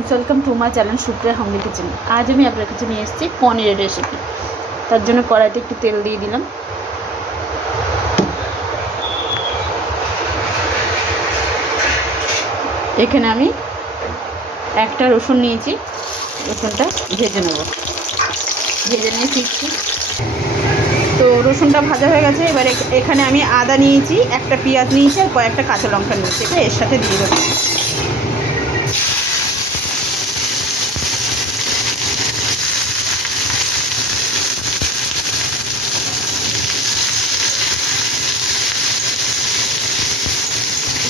Friends, welcome to my channel Supriya homely kitchen. आज मैं আপনার কাছে নিয়ে এসেছি পনিরের রেসিপি। তার জন্য কড়াইতে একটু তেল দিয়ে দিলাম। এখানে আমি একটা রসুন নিয়েছি, রসুনটা ভেজে নেব। ভেজে নিয়ে ফিরছি। তো রসুনটা ভাজা হয়ে গেছে। এবার এখানে আমি আদা নিয়েছি, একটা পেঁয়াজ নিয়েছি আর কয়েকটা কাঁচা লঙ্কা নিয়েছি। এটা এর সাথে দিয়ে দেবো।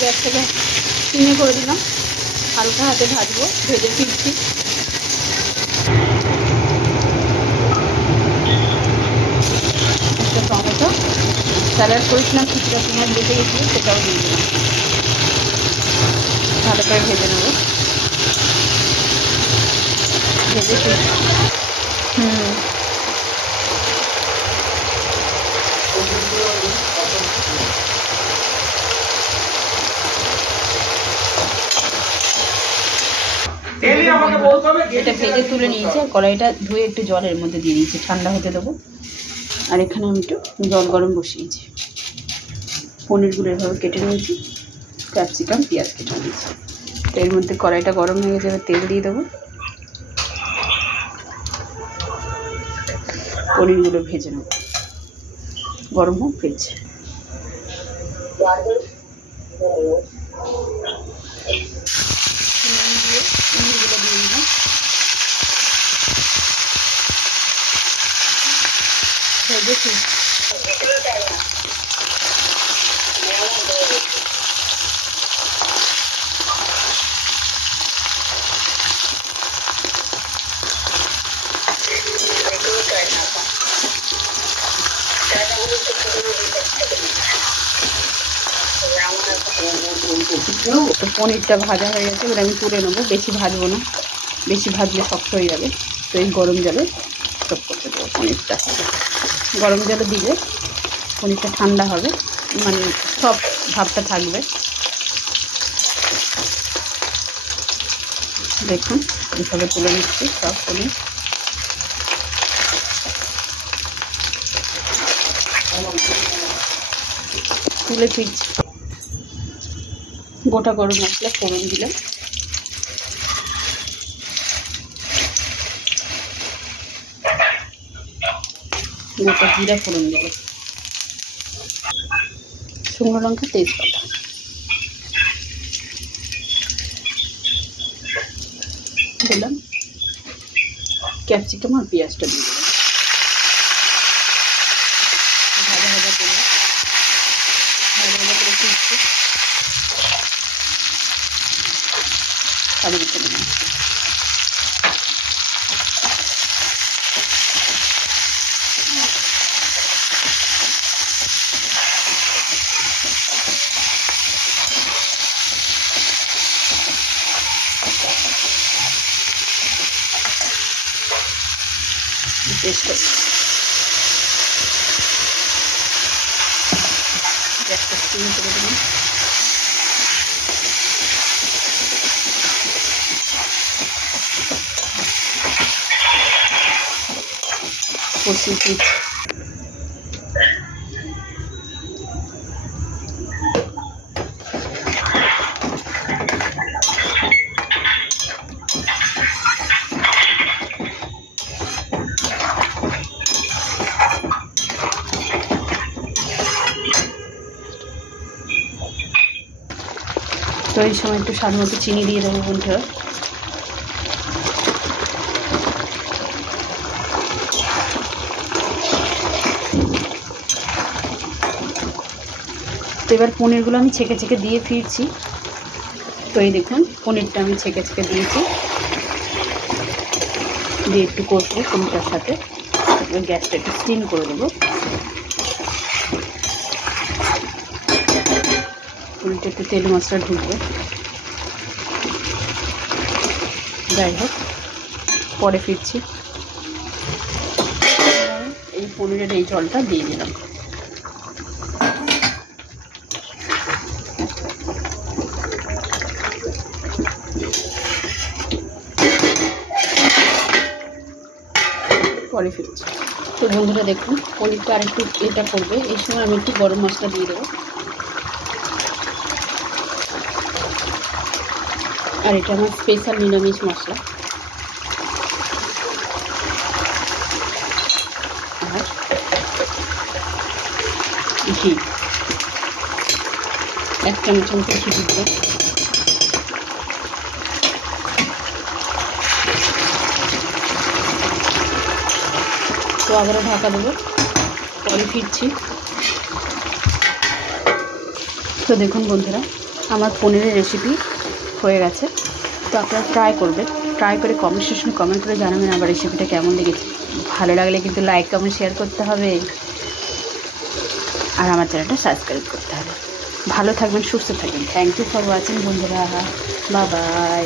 গ্যাসটাকে সিমে করে দিলাম, হালকা হাতে ভাজবো। ভেজে ফিরছি। একটা টমেটো স্যালাড করেছিলাম, কিছুটা পেঁয়াজ বেঁচে গেছিলো, সেটাও দিয়ে দিলাম। ভালো করে ভেজে নেব। ভেজে ফিরছি। এটা ভেজে তুলে নিয়েছি আর কড়াইটা ধুয়ে একটু জলের মধ্যে দিয়ে দিয়েছি, ঠান্ডা হতে দেবো। আর এখানে আমি একটু জল গরম বসিয়েছি। পনিরগুলো এভাবে কেটে নিয়েছি, ক্যাপসিকাম পেঁয়াজ কেটে নিয়েছি। তো এর মধ্যে কড়াইটা গরম হয়ে যাবে, তেল দিয়ে দেবো। পনিরগুলো ভেজে নেব। গরম হোক, ভেজে পনিরগুলো দিয়ে দিলাম। ভেজে তো পনিরটা ভাজা হয়ে গেছে। এবার আমি তুলে নেবো। বেশি ভাজবো না, বেশি ভাজলে শক্ত হয়ে যাবে। তো এই গরম জলে স্টপ করতে দেবো পনিরটা। গরম জলে দিলে পনিরটা ঠান্ডা হবে, মানে সব ভাবটা থাকবে। দেখুন এভাবে তুলে নিচ্ছি সব পনির। তুলে ফিরছি। গোটা গরম মশলা ফোড়ন দিলাম। গোটা জিরা ফোড়ন দিলাম। শুকনো লঙ্কা, তেজপাতা দিলাম। ক্যাপসিকাম আর পেঁয়াজটা দিয়ে দিলাম। ভাজা ভাজা করে ফিরছি। কালো করে দিলাম। পেস্ট করে গ্যাসটা স্টিম করে দিলাম। কষিয়ে ফিরছি। তো এই সময় একটু স্বাদ মতো চিনি দিয়ে দেবো বন্ধুরা। তো এবার পনিরগুলো আমি ছেঁকে ছেঁকে দিয়ে ফিরছি। তো এই দেখুন পনিরটা আমি ছেঁকে ছেঁকে দিয়েছি, দিয়ে একটু কষবো পনিরটার সাথে। এবার গ্যাসটা একটু স্টিম করে দেবো। পনিরটা একটু তেল মশলা ঢুকবে। যাই হোক, পরে ফিরছি। এই পনিরের এই জলটা দিয়ে দিলাম। পরে ফিরছি। তো বন্ধুরা দেখুন পনিরটা আরেকটু এটা করবে, এই সময় আমি একটু গরম মশলা দিয়ে দেবো। আর এটা আমার স্পেশাল নিরামিষ মশলা। আর ঘি, 1 চামচ মতো ঘি দিব। তো আবারও ঢাকা দেবো, পরে ফিরছি। তো দেখুন বন্ধুরা আমার পনিরের রেসিপি হয়ে গেছে। তো আপনারা ট্রাই করবেন, ট্রাই করে কমেন্ট সেকশনে কমেন্ট করে জানাবেন আমার রেসিপিটা কেমন লেগেছে। ভালো লাগলে কিন্তু লাইক কমেন্ট শেয়ার করতে হবে, আর আমার চ্যানেলটা সাবস্ক্রাইব করতে হবে। ভালো থাকবেন, সুস্থ থাকবেন। থ্যাংক ইউ ফর ওয়াচিং বন্ধুরা, বাই বাই।